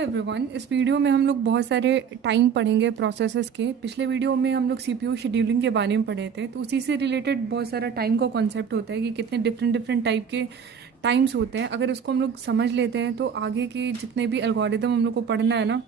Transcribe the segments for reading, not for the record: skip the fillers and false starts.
Everyone, इस video में हम लोग बहुत सारे टाइम पढ़ेंगे प्रोसेसेस के। पिछले वीडियो में हम लोग सीपीयू शेड्यूलिंग के बारे में पढ़े थे, तो उसी से रिलेटेड बहुत सारा टाइम का कॉन्सेप्ट होता है कि कितने डिफरेंट डिफरेंट टाइप के टाइम्स होते हैं। अगर इसको हम लोग समझ लेते हैं तो आगे के जितने भी एल्गोरिदम हम लोग को पढ़ना है ना,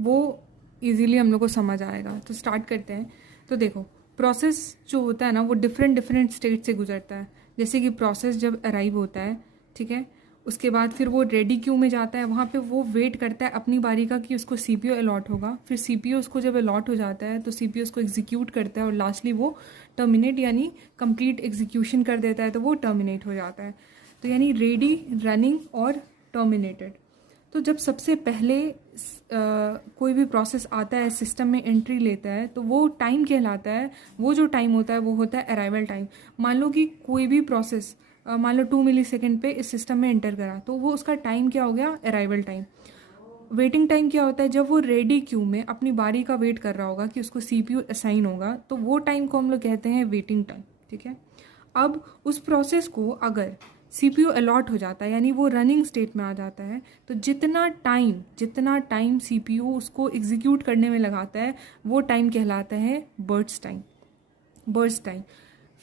वो इजीली हम लोग को समझ आएगा। तो स्टार्ट करते हैं। तो देखो, प्रोसेस जो होता है ना, वो डिफरेंट डिफरेंट स्टेट से गुजरता है। जैसे कि प्रोसेस जब अराइव होता है, ठीक है, उसके बाद फिर वो रेडी क्यू में जाता है। वहाँ पे वो वेट करता है अपनी बारी का कि उसको सीपीयू अलॉट होगा। फिर सीपीयू उसको जब अलॉट हो जाता है तो सीपीयू उसको एग्जीक्यूट करता है और लास्टली वो टर्मिनेट यानी कंप्लीट एग्जीक्यूशन कर देता है, तो वो टर्मिनेट हो जाता है। तो यानी रेडी, रनिंग और टर्मिनेटेड। तो जब सबसे पहले कोई भी प्रोसेस आता है, सिस्टम में एंट्री लेता है, तो वो टाइम कहलाता है। वो जो टाइम होता है वो होता है अराइवल टाइम। मान लो कि कोई भी प्रोसेस मान लो 2 मिली सेकेंड पे इस सिस्टम में एंटर करा, तो वो उसका टाइम क्या हो गया? Arrival time. वेटिंग टाइम क्या होता है? जब वो रेडी क्यू में अपनी बारी का वेट कर रहा होगा कि उसको सीपीयू असाइन होगा, तो वो टाइम को हम लोग कहते हैं वेटिंग टाइम। ठीक है। अब उस प्रोसेस को अगर सीपीयू अलॉट हो जाता है, यानी वो रनिंग स्टेट में आ जाता है, तो जितना टाइम सीपीयू उसको एग्जीक्यूट करने में लगाता है, वो टाइम कहलाता है बर्स्ट टाइम।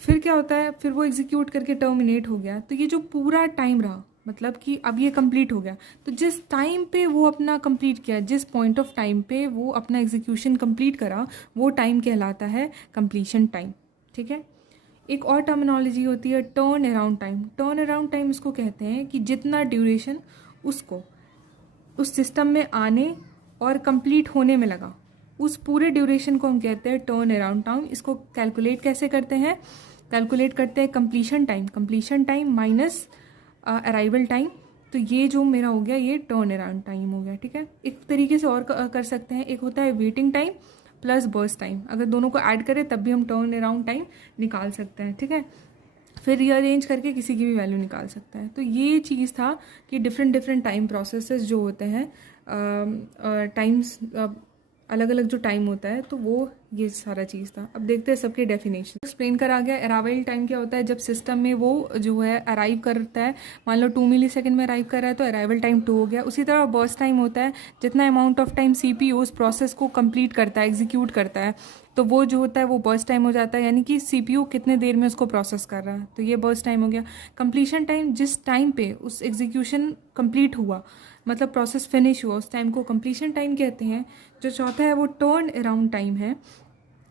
फिर क्या होता है? फिर वो एग्जीक्यूट करके टर्मिनेट हो गया, तो ये जो पूरा टाइम रहा, मतलब कि अब ये कंप्लीट हो गया। तो जिस टाइम पे वो अपना कंप्लीट किया, जिस पॉइंट ऑफ टाइम पे वो अपना एग्जीक्यूशन कंप्लीट करा, वो टाइम कहलाता है कंप्लीशन टाइम। ठीक है। एक और टर्मिनोलॉजी होती है turn around time. Turn around time इसको कहते हैं कि जितना ड्यूरेशन उसको उस सिस्टम में आने और कंप्लीट होने में लगा, उस पूरे ड्यूरेशन को हम कहते हैं टर्न अराउंड टाइम। इसको कैलकुलेट कैसे करते हैं? कैलकुलेट करते हैं completion time minus arrival time. तो ये जो मेरा हो गया, ये टर्न अराउंड टाइम हो गया। ठीक है। एक तरीके से और कर सकते हैं, एक होता है waiting time plus burst time. अगर दोनों को ऐड करें तब भी हम टर्न अराउंड टाइम निकाल सकते हैं। ठीक है। फिर रीअरेंज करके किसी की भी वैल्यू निकाल सकता है। तो ये चीज़ था कि डिफरेंट डिफरेंट टाइम प्रोसेसेस जो होते हैं, टाइम्स, अलग अलग जो टाइम होता है, तो वो ये सारा चीज़ था। अब देखते हैं सबके डेफिनेशन। एक्सप्लेन करा गया। अराइवल टाइम क्या होता है? जब सिस्टम में वो जो है अराइव करता है, मान लो 2 मिली सेकेंड में अराइव कर रहा है, तो अराइवल टाइम 2 हो गया। उसी तरह बर्स्ट टाइम होता है, जितना अमाउंट ऑफ टाइम सीपीयू उस प्रोसेस को कंप्लीट करता है, एग्जीक्यूट करता है, तो वो जो होता है वो बर्स्ट टाइम हो जाता है, यानी कि सीपीयू कितने देर में उसको प्रोसेस कर रहा है, तो ये बर्स्ट टाइम हो गया। कंप्लीशन टाइम, जिस टाइम पे उस एग्जीक्यूशन कंप्लीट हुआ, मतलब प्रोसेस फिनिश हुआ, उस टाइम को कंप्लीशन टाइम कहते हैं। जो चौथा है वो टर्न अराउंड टाइम है,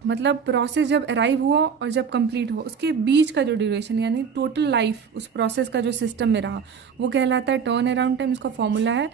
मतलब प्रोसेस जब अराइव हुआ और जब कंप्लीट हुआ उसके बीच का जो ड्यूरेशन, यानी टोटल लाइफ उस प्रोसेस का जो सिस्टम में रहा, वो कहलाता है टर्न अराउंड टाइम। इसका फॉर्मूला है